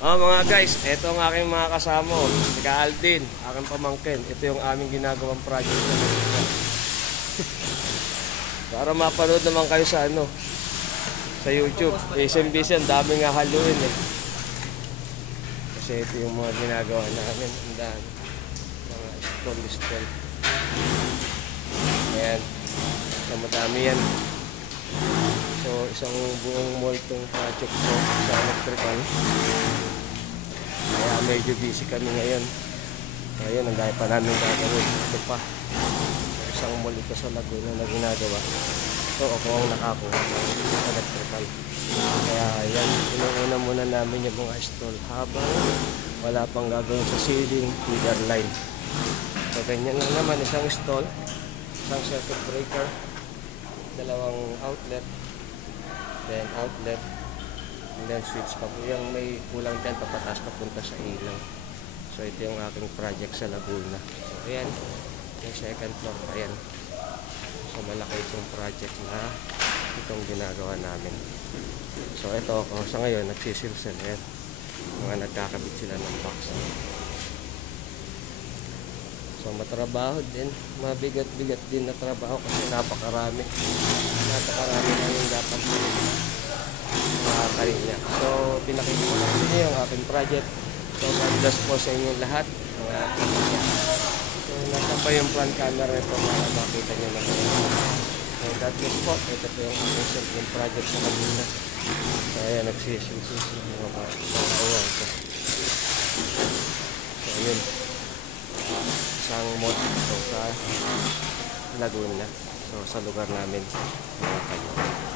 Mga guys, ito ang aking mga kasama. Si Aldin, aking pamangkin. Ito yung aming ginagawang project na para mapanood naman kayo sa sa YouTube. SMBC, ang dami nga haluin Kasi ito yung mga ginagawa namin. Ang dami. Mga stall. Ayan. So, madami yan. So, isang buong mall itong project ko sa electrical. Kaya medyo busy kami ngayon. Ayun, ang dahil pa namin gagawin. Ito pa. Isang mall ito sa Laguna na ginagawa. So, ako ang nakakuha ng electrical. Kaya yan, inuuna muna namin yung mga stall habang wala pang gagawin sa ceiling, feeder line. So, ganyan lang naman. Isang stall, isang circuit breaker, dalawang outlet, then outlet, and then switch pa po. Yung may kulang dyan, papatas papunta sa ilaw. So, ito yung aking project sa Laguna. So, ayan, yung second floor pa yan. So, malaki itong project na itong ginagawa namin. So, ito ako sa ngayon, nagsisilsel yan. Mga nagkakabit sila ng box. So, matrabaho din. Mabigat-bigat din na trabaho kasi napakarami. Napakarami na yung dapat makakarin niya. So, pinakita ko lang din yung aking project. So, God bless po sa inyong lahat. So, nasa pa yung front camera nito para makita nyo na. So, God bless po. Ito po yung aking certain project sa Laguna. So, ayan, nagsisil mga pangawang ko. So, yun. Isang mall ito sa Laguna. So, sa lugar namin. Mga kayo.